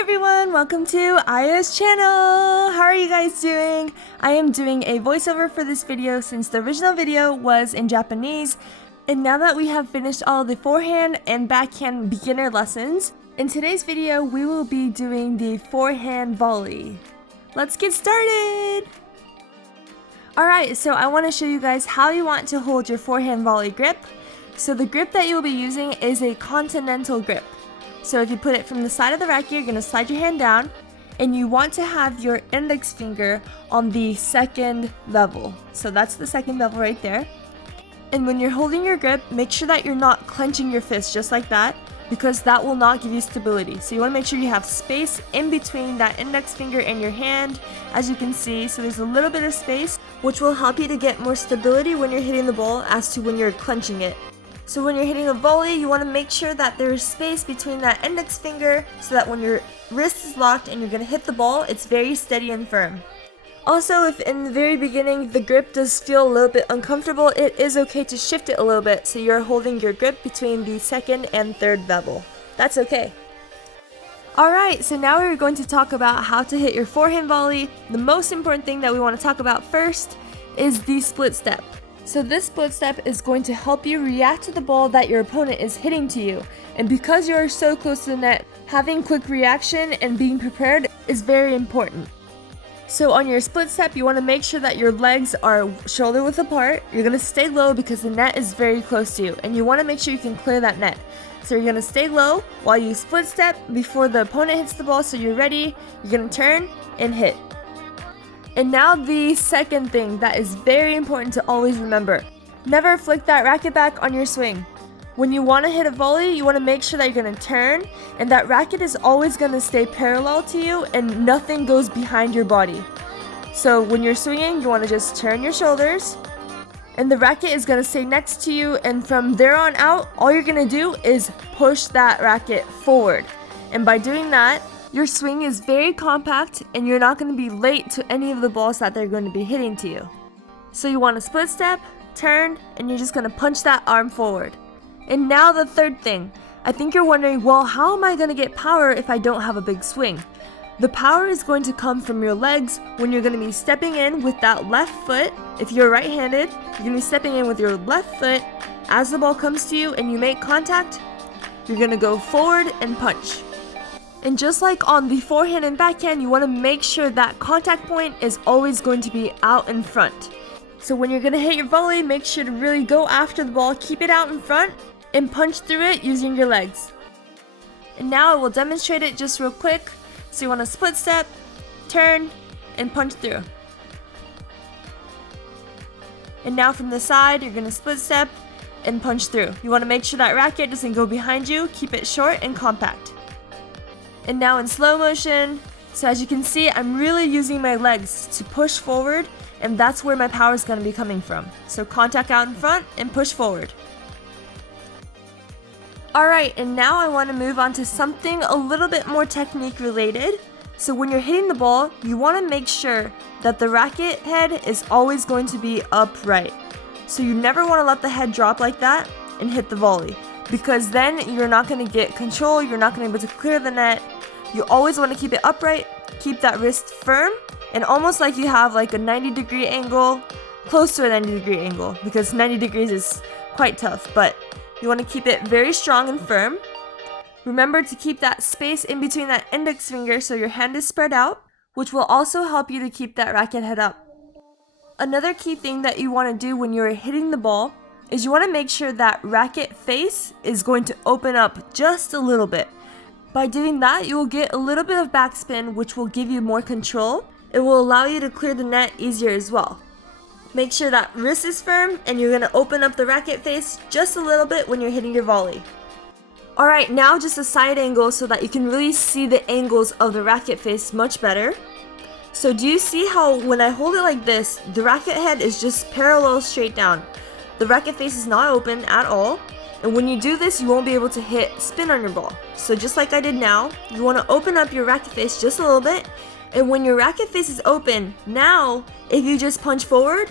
everyone, welcome to Aya's channel. How are you guys doing? I am doing a voiceover for this video since the original video was in Japanese, and now that we have finished all the forehand and backhand beginner lessons, in today's video we will be doing the forehand volley. Let's get started! Alright, so I want to show you guys how you want to hold your forehand volley grip. So the grip that you will be using is a continental grip. So if you put it from the side of the racket, you're going to slide your hand down, and you want to have your index finger on the second level. So that's the second level right there. And when you're holding your grip, make sure that you're not clenching your fist just like that, because that will not give you stability. So you want to make sure you have space in between that index finger and your hand, as you can see. So there's a little bit of space, which will help you to get more stability when you're hitting the ball as to when you're clenching it. So when you're hitting a volley, you want to make sure that there's space between that index finger so that when your wrist is locked and you're going to hit the ball, it's very steady and firm. Also, if in the very beginning the grip does feel a little bit uncomfortable, it is okay to shift it a little bit so you're holding your grip between the second and third level. That's okay. Alright, so now we're going to talk about how to hit your forehand volley. The most important thing that we want to talk about first is the split step. So this split step is going to help you react to the ball that your opponent is hitting to you. And because you are so close to the net, having quick reaction and being prepared is very important. So on your split step, you want to make sure that your legs are shoulder width apart. You're going to stay low because the net is very close to you, and you want to make sure you can clear that net. So you're going to stay low while you split step before the opponent hits the ball, so you're ready. You're going to turn and hit. And now the second thing that is very important to always remember. Never flick that racket back on your swing. When you want to hit a volley, you want to make sure that you're going to turn, and that racket is always going to stay parallel to you and nothing goes behind your body. So when you're swinging, you want to just turn your shoulders, and the racket is going to stay next to you, and from there on out, all you're going to do is push that racket forward. And by doing that, your swing is very compact and you're not going to be late to any of the balls that they're going to be hitting to you. So you want to split step, turn, and you're just going to punch that arm forward. And now the third thing. I think you're wondering, well, how am I going to get power if I don't have a big swing? The power is going to come from your legs when you're going to be stepping in with that left foot. If you're right-handed, you're going to be stepping in with your left foot. As the ball comes to you and you make contact, you're going to go forward and punch. And just like on the forehand and backhand, you want to make sure that contact point is always going to be out in front. So when you're going to hit your volley, make sure to really go after the ball, keep it out in front, and punch through it using your legs. And now I will demonstrate it just real quick. So you want to split step, turn, and punch through. And now from the side, you're going to split step and punch through. You want to make sure that racket doesn't go behind you, keep it short and compact. And now in slow motion, so as you can see, I'm really using my legs to push forward, and that's where my power is going to be coming from. So contact out in front and push forward. Alright, and now I want to move on to something a little bit more technique related. So when you're hitting the ball, you want to make sure that the racket head is always going to be upright. So you never want to let the head drop like that and hit the volley, because then you're not going to get control, you're not going to be able to clear the net. You always want to keep it upright, keep that wrist firm, and almost like you have like a 90-degree angle, close to a 90-degree angle, because 90 degrees is quite tough, but you want to keep it very strong and firm. Remember to keep that space in between that index finger so your hand is spread out, which will also help you to keep that racket head up. Another key thing that you want to do when you're hitting the ball is you want to make sure that racket face is going to open up just a little bit. By doing that, you will get a little bit of backspin, which will give you more control. It will allow you to clear the net easier as well. Make sure that wrist is firm and you're going to open up the racket face just a little bit when you're hitting your volley. Alright, now just a side angle so that you can really see the angles of the racket face much better. So do you see how when I hold it like this, the racket head is just parallel straight down? The racket face is not open at all, and when you do this, you won't be able to hit spin on your ball. So just like I did now, you want to open up your racket face just a little bit, and when your racket face is open, now if you just punch forward,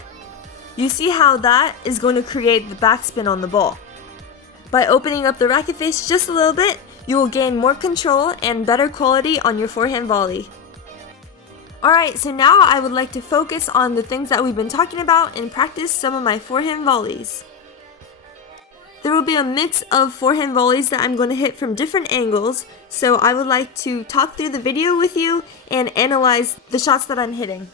you see how that is going to create the backspin on the ball. By opening up the racket face just a little bit, you will gain more control and better quality on your forehand volley. Alright, so now I would like to focus on the things that we've been talking about and practice some of my forehand volleys. There will be a mix of forehand volleys that I'm going to hit from different angles, so I would like to talk through the video with you and analyze the shots that I'm hitting.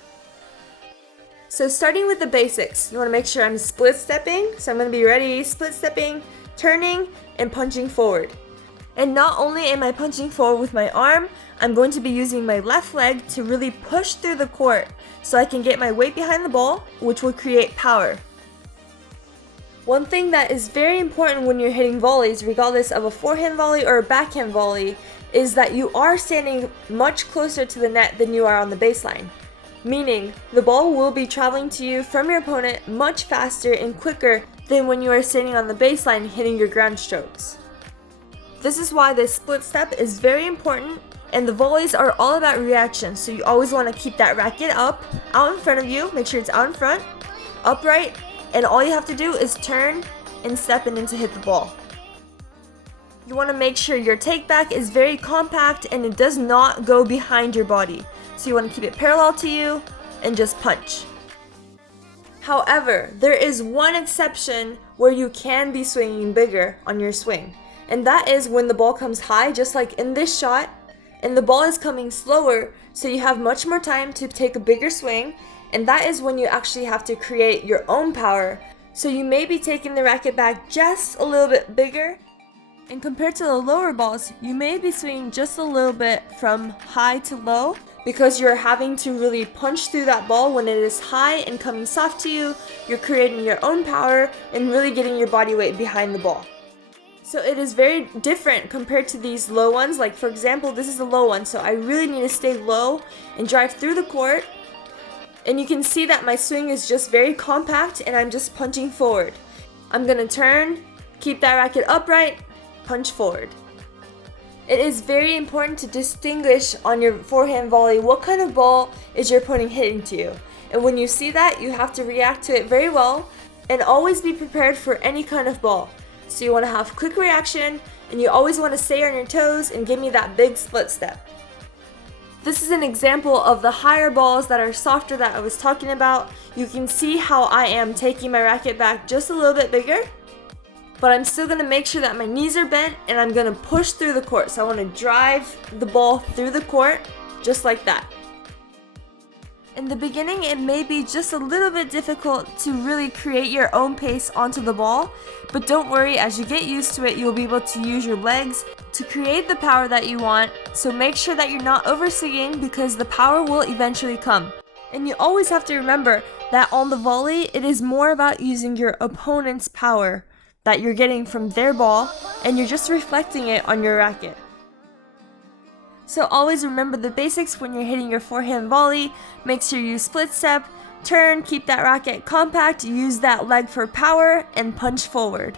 So starting with the basics, you want to make sure I'm split stepping, so I'm going to be ready, split stepping, turning, and punching forward. And not only am I punching forward with my arm, I'm going to be using my left leg to really push through the court so I can get my weight behind the ball, which will create power. One thing that is very important when you're hitting volleys, regardless of a forehand volley or a backhand volley, is that you are standing much closer to the net than you are on the baseline. Meaning, the ball will be traveling to you from your opponent much faster and quicker than when you are standing on the baseline hitting your ground strokes. This is why this split step is very important, and the volleys are all about reaction, so you always want to keep that racket up, out in front of you, make sure it's out in front, upright, and all you have to do is turn and step in to hit the ball. You want to make sure your take back is very compact and it does not go behind your body. So you want to keep it parallel to you and just punch. However, there is one exception where you can be swinging bigger on your swing. And that is when the ball comes high, just like in this shot, and the ball is coming slower, so you have much more time to take a bigger swing. And that is when you actually have to create your own power. So you may be taking the racket back just a little bit bigger. And compared to the lower balls, you may be swinging just a little bit from high to low because you're having to really punch through that ball when it is high and coming soft to you. You're creating your own power and really getting your body weight behind the ball. So it is very different compared to these low ones. Like for example, this is a low one, so I really need to stay low and drive through the court. And you can see that my swing is just very compact and I'm just punching forward. I'm gonna turn, keep that racket upright, punch forward. It is very important to distinguish on your forehand volley what kind of ball is your opponent hitting to you. And when you see that, you have to react to it very well and always be prepared for any kind of ball. So you want to have quick reaction and you always want to stay on your toes and give me that big split step. This is an example of the higher balls that are softer that I was talking about. You can see how I am taking my racket back just a little bit bigger, but I'm still going to make sure that my knees are bent and I'm going to push through the court. So I want to drive the ball through the court just like that. In the beginning, it may be just a little bit difficult to really create your own pace onto the ball, but don't worry, as you get used to it, you'll be able to use your legs to create the power that you want. So make sure that you're not overswinging because the power will eventually come. And you always have to remember that on the volley, it is more about using your opponent's power that you're getting from their ball, and you're just reflecting it on your racket. So always remember the basics when you're hitting your forehand volley. Make sure you split step, turn, keep that racket compact, use that leg for power, and punch forward.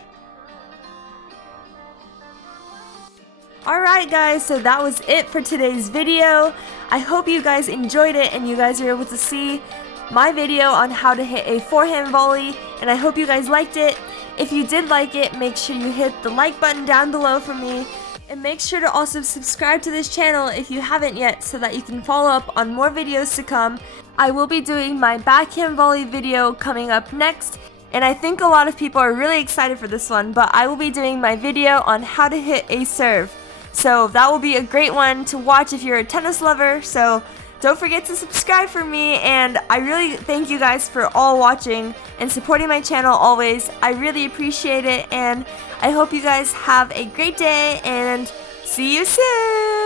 Alright guys, so that was it for today's video. I hope you guys enjoyed it and you guys are able to see my video on how to hit a forehand volley, and I hope you guys liked it. If you did like it, make sure you hit the like button down below for me. And make sure to also subscribe to this channel if you haven't yet so that you can follow up on more videos to come. I will be doing my backhand volley video coming up next, and I think a lot of people are really excited for this one, but I will be doing my video on how to hit a serve. So that will be a great one to watch if you're a tennis lover, so don't forget to subscribe for me, and I really thank you guys for all watching and supporting my channel always. I really appreciate it, and I hope you guys have a great day, and see you soon!